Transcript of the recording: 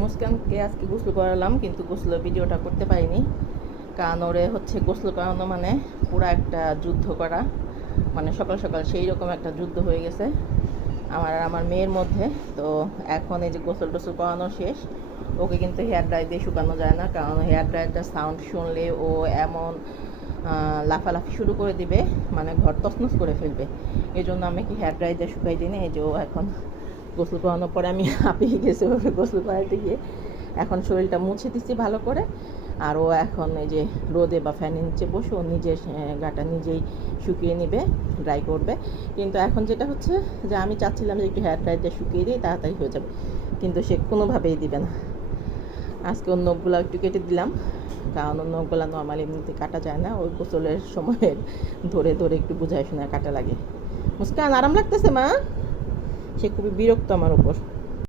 মুস্কানকে আজকে গোসল করালাম, কিন্তু গোসলের ভিডিওটা করতে পারিনি, কারণ ওরে হচ্ছে গোসল করানো মানে পুরো একটা যুদ্ধ করা, মানে সকাল সকাল সেই রকম একটা যুদ্ধ হয়ে গেছে আমার আর আমার মেয়ের মধ্যে। তো এখন এই যে গোসল টোসল করানো শেষ, ওকে কিন্তু হেয়ার ড্রাই দিয়ে শুকানো যায় না, কারণ হেয়ার ড্রাইয়ারটার সাউন্ড শুনলে ও এমন লাফালাফি শুরু করে দিবে, মানে ঘর তছনছ করে ফেলবে। এই জন্য আমি কি হেয়ার ড্রাই দিয়ে শুকাই দিই না। এই যে ও এখন গোসল করানোর পরে আমি হাঁপিয়ে গেছি ওকে গোসল করাতে গিয়ে, এখন শরীরটা মুছে দিচ্ছি ভালো করে। আর ও এখন এই যে রোদে বা ফ্যানের নিচে বসে ও নিজের গাটা নিজেই শুকিয়ে নেবে, ড্রাই করবে। কিন্তু এখন যেটা হচ্ছে যে আমি চাচ্ছিলাম যে একটু হেয়ার ড্রাই দিয়ে শুকিয়ে দিই, তাড়াতাড়ি হয়ে যাবে, কিন্তু সে কোনোভাবেই দিবে না। আজকে ওর নখগুলো একটু কেটে দিলাম, কারণ ওর নখগুলো নর্মালি এমনিতে কাটা যায় না, ওই গোসলের সময় ধরে ধরে একটু বুঝায় শোনায় কাটা লাগে। মুস্কান আরাম লাগতেছে মা? সে খুবই বিরক্ত আমার উপর।